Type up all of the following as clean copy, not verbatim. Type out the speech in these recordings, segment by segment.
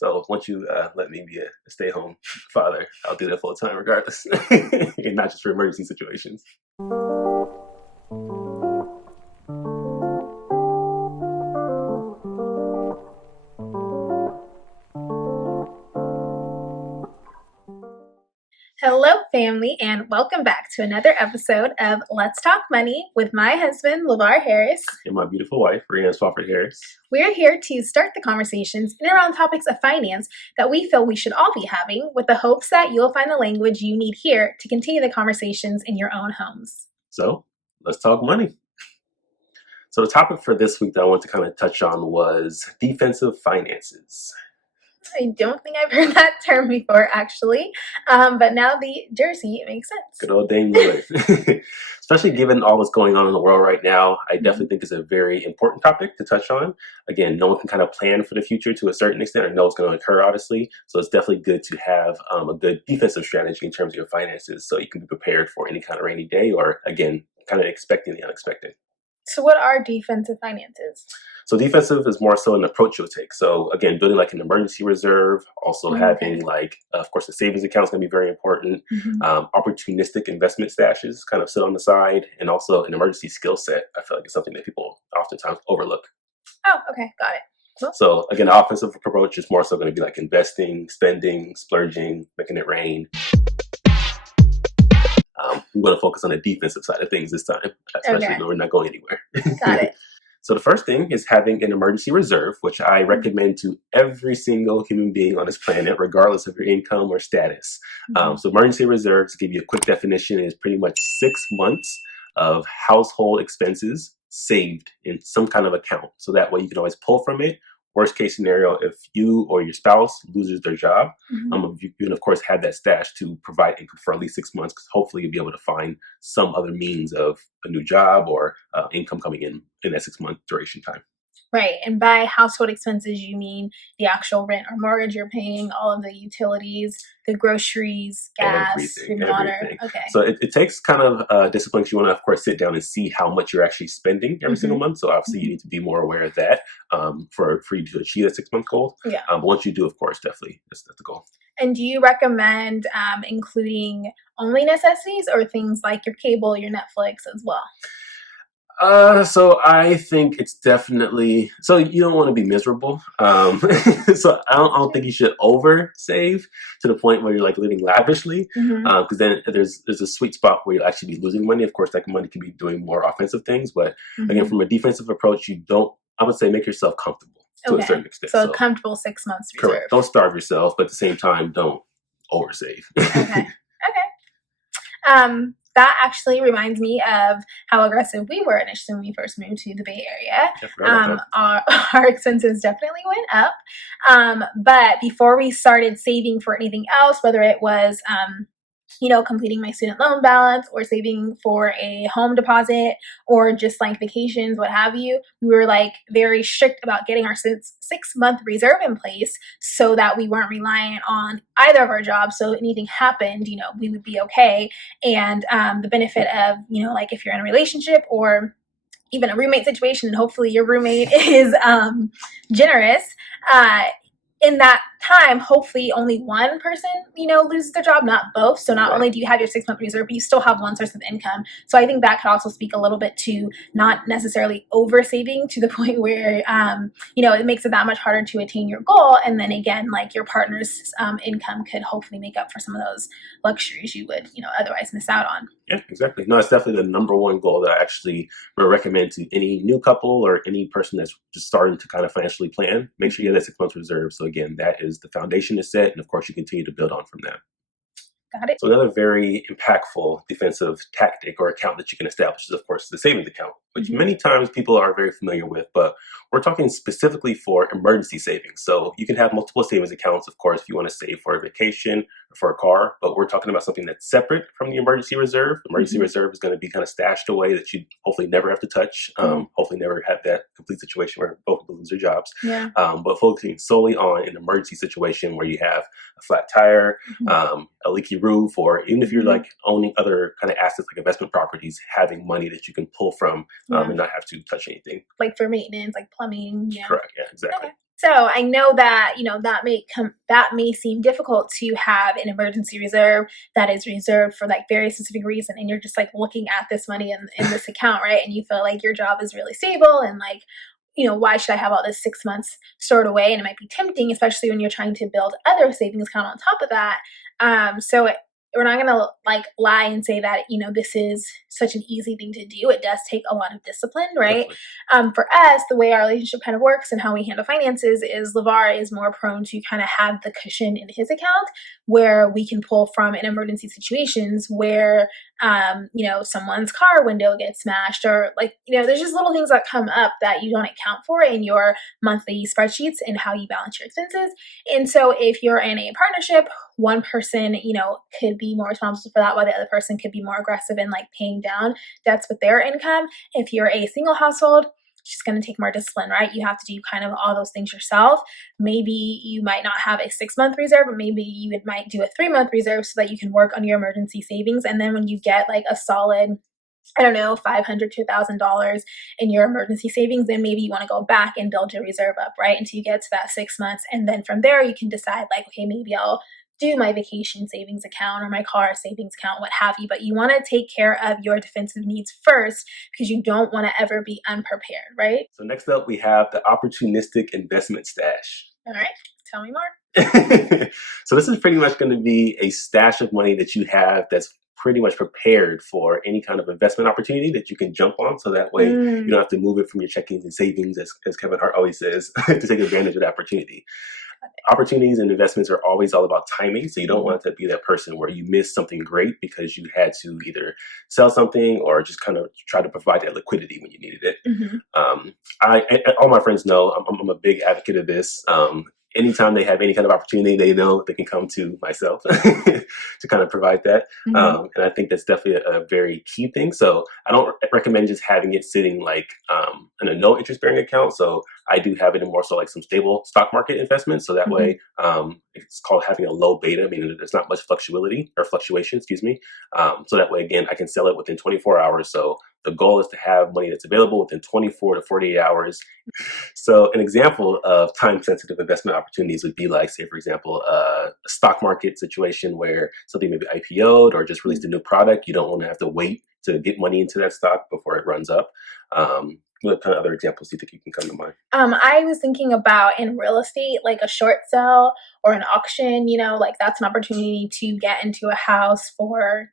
So once you let me be a stay-home father, I'll do that full time regardless, and not just for emergency situations. Hello, family, and welcome back to another episode of Let's Talk Money with my husband, LeVar Harris. And my beautiful wife, Rianne Swafford Harris. We're here to start the conversations in and around topics of finance that we feel we should all be having, with the hopes that you'll find the language you need here to continue the conversations in your own homes. So, let's talk money. So the topic for this week that I want to kind of touch on was defensive finances. I don't think I've heard that term before, actually. But now the jersey, it makes sense. Good old Dame Miller. Especially given all that's going on in the world right now, I definitely think it's a very important topic to touch on. Again, no one can kind of plan for the future to a certain extent or know what's going to occur, obviously. So it's definitely good to have a good defensive strategy in terms of your finances so you can be prepared for any kind of rainy day or, again, kind of expecting the unexpected. So what are defensive finances? So defensive is more so an approach you'll take. So again, building like an emergency reserve, also having like, of course, the savings account is going to be very important. Opportunistic investment stashes kind of sit on the side, and also an emergency skill set. I feel like it's something that people oftentimes overlook. Oh, okay. Got it. Cool. So again, the offensive approach is more so going to be like investing, spending, splurging, making it rain. We want to focus on the defensive side of things this time, especially when we're not going anywhere. Got it. So the first thing is having an emergency reserve, which I recommend to every single human being on this planet, regardless of your income or status. So emergency reserves, to give you a quick definition, is pretty much 6 months of household expenses saved in some kind of account. So that way you can always pull from it. Worst case scenario, if you or your spouse loses their job, you can, of course, have that stash to provide income for at least 6 months, because hopefully you'll be able to find some other means of a new job or income coming in that 6 month duration time. Right. And by household expenses, you mean the actual rent or mortgage you're paying, all of the utilities, the groceries, gas, water. Okay. So it takes kind of discipline, because you want to, of course, sit down and see how much you're actually spending every single month. So obviously you need to be more aware of that for you to achieve that 6 month goal. Yeah. But once you do, of course, definitely that's the goal. And do you recommend including only necessities or things like your cable, your Netflix as well? So I think it's definitely, so you don't want to be miserable. So I don't think you should over save to the point where you're like living lavishly, because then there's a sweet spot where you'll actually be losing money. Of course, that money can be doing more offensive things, but again, from a defensive approach, I would say make yourself comfortable to a certain extent. So a comfortable 6 months reserve. Correct. Don't starve yourself, but at the same time, don't over save. Okay. That actually reminds me of how aggressive we were initially when we first moved to the Bay Area. Our expenses definitely went up. But before we started saving for anything else, whether it was, completing my student loan balance or saving for a home deposit or just like vacations, what have you, we were like very strict about getting our 6 month reserve in place so that we weren't reliant on either of our jobs. So if anything happened, we would be okay. And the benefit of, like if you're in a relationship or even a roommate situation, and hopefully your roommate is generous, in that time, hopefully only one person, loses their job, not both. So not only do you have your 6 month reserve, but you still have one source of income. So I think that could also speak a little bit to not necessarily over saving to the point where, it makes it that much harder to attain your goal. And then again, like your partner's income could hopefully make up for some of those luxuries you would, otherwise miss out on. Yeah, exactly. No, it's definitely the number one goal that I actually would recommend to any new couple or any person that's just starting to kind of financially plan. Make sure you have that 6 months reserve. So again, that is the foundation is set, and of course you continue to build on from that. Got it. So another very impactful defensive tactic or account that you can establish is, of course, the savings account, which many times people are very familiar with, but we're talking specifically for emergency savings. So you can have multiple savings accounts, of course, if you want to save for a vacation or for a car, but we're talking about something that's separate from the emergency reserve. Emergency reserve is going to be kind of stashed away that you hopefully never have to touch, hopefully never have that complete situation where both people lose their jobs. Yeah. But focusing solely on an emergency situation where you have a flat tire, a leaky roof, or even if you're like owning other kind of assets like investment properties, having money that you can pull from and not have to touch anything. Like for maintenance, like plumbing. Yeah. Correct. Yeah, exactly. Okay. So I know that, that may seem difficult to have an emergency reserve that is reserved for like very specific reason. And you're just like looking at this money in this account, right? And you feel like your job is really stable and like, why should I have all this 6 months stored away? And it might be tempting, especially when you're trying to build other savings account on top of that. We're not going to like lie and say that, this is such an easy thing to do. It does take a lot of discipline, right? For us, the way our relationship kind of works and how we handle finances is LeVar is more prone to kind of have the cushion in his account where we can pull from in emergency situations where, someone's car window gets smashed or like, there's just little things that come up that you don't account for in your monthly spreadsheets and how you balance your expenses. And so if you're in a partnership, one person, could be more responsible for that while the other person could be more aggressive in like paying down debts with their income. If you're a single household, it's just going to take more discipline, right? You have to do kind of all those things yourself. Maybe you might not have a 6-month reserve, but maybe you might do a 3-month reserve so that you can work on your emergency savings. And then when you get like a solid, I don't know, $500 to $1,000 in your emergency savings, then maybe you want to go back and build your reserve up, right? Until you get to that 6 months. And then from there, you can decide like, okay, maybe I'll do my vacation savings account or my car savings account, what have you. But you want to take care of your defensive needs first because you don't want to ever be unprepared, right? So next up, we have the opportunistic investment stash. All right. Tell me more. So this is pretty much going to be a stash of money that you have that's pretty much prepared for any kind of investment opportunity that you can jump on. So that way you don't have to move it from your checkings and savings, as Kevin Hart always says, to take advantage of the opportunity. Opportunities and investments are always all about timing. So you don't want to be that person where you miss something great because you had to either sell something or just kind of try to provide that liquidity when you needed it. All my friends know I'm a big advocate of this. Anytime they have any kind of opportunity, they know they can come to myself to kind of provide that. And I think that's definitely a very key thing. So I don't recommend just having it sitting like in a no interest bearing account. So I do have it in more so like some stable stock market investments. So that way it's called having a low beta, meaning there's not much fluctuation, excuse me. So that way, again, I can sell it within 24 hours. So the goal is to have money that's available within 24 to 48 hours. So an example of time-sensitive investment opportunities would be like, say, for example, a stock market situation where something may be IPO'd or just released a new product. You don't want to have to wait to get money into that stock before it runs up. What kind of other examples do you think you can come to mind? I was thinking about in real estate, like a short sale or an auction, like that's an opportunity to get into a house for,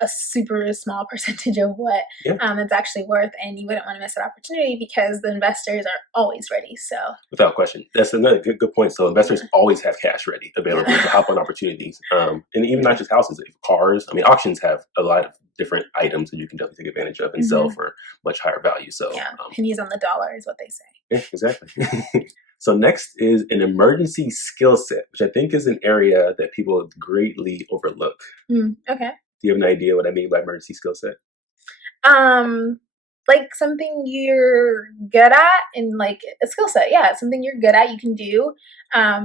a super small percentage of what it's actually worth, and you wouldn't want to miss that opportunity because the investors are always ready. So without question, that's another good point. So investors always have cash ready available to hop on opportunities, and even not just houses, cars. I mean, auctions have a lot of different items that you can definitely take advantage of and sell for much higher value. So pennies on the dollar is what they say. Yeah, exactly. So next is an emergency skill set, which I think is an area that people greatly overlook. Okay. Do you have an idea what I mean by emergency skill set? Like something you're good at and like a skill set. Yeah, something you're good at, you can do.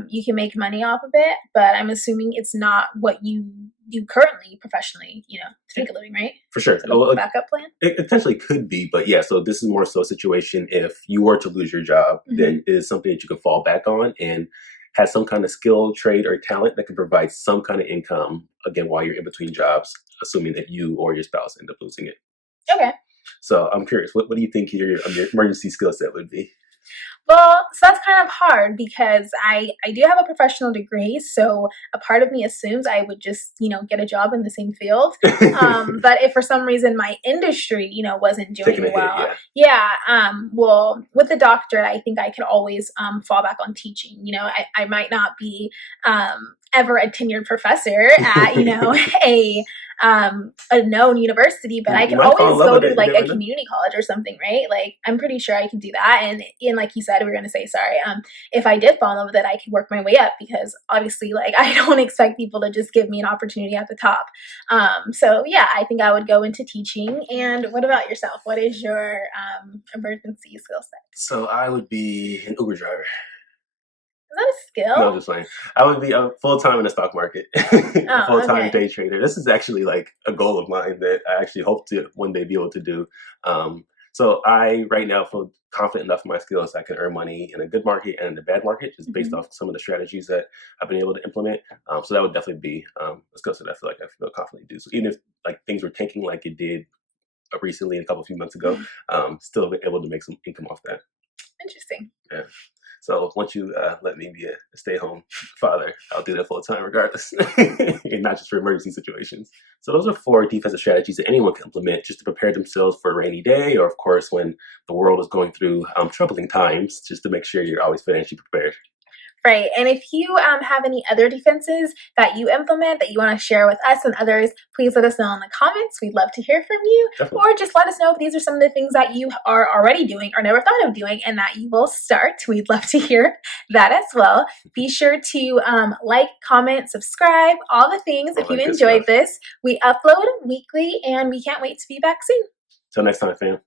You can make money off of it, but I'm assuming it's not what you do currently professionally, to make a living, right? For sure. A backup plan? It potentially could be, but yeah, so this is more so a situation if you were to lose your job, then it is something that you can fall back on and has some kind of skill, trade, or talent that can provide some kind of income, again, while you're in between jobs, assuming that you or your spouse end up losing it. Okay. So I'm curious, what do you think your emergency skill set would be? Well, so that's kind of hard because I do have a professional degree, so a part of me assumes I would just, get a job in the same field. But if for some reason my industry, wasn't doing well, well, with the doctorate, I think I could always fall back on teaching. I might not be ever a tenured professor at, a known university, but I can always go to like a community college or something, right? Like I'm pretty sure I can do that. And like you said, we were going to say, if I did fall in love with it, I could work my way up because obviously like I don't expect people to just give me an opportunity at the top. So yeah, I think I would go into teaching. And what about yourself? What is your emergency skill set? So I would be an Uber driver. that a skill? No, I'm just playing. I would be full time in the stock market, a full time day trader. This is actually like a goal of mine that I actually hope to one day be able to do. So I right now feel confident enough in my skills I can earn money in a good market and in a bad market, just based off some of the strategies that I've been able to implement. So that would definitely be a skill set I feel like I feel confidently do. So even if like things were tanking like it did recently, a few months ago, still be able to make some income off that. Interesting. Yeah. So once you let me be a stay-at-home father, I'll do that full time regardless, and not just for emergency situations. So those are 4 defensive strategies that anyone can implement just to prepare themselves for a rainy day, or of course when the world is going through troubling times, just to make sure you're always financially prepared. Right. And if you have any other defenses that you implement that you want to share with us and others, please let us know in the comments. We'd love to hear from you. Definitely. Or just let us know if these are some of the things that you are already doing or never thought of doing and that you will start. We'd love to hear that as well. Be sure to like, comment, subscribe, all the things if you enjoyed this. We upload weekly and we can't wait to be back soon. Till next time, fam.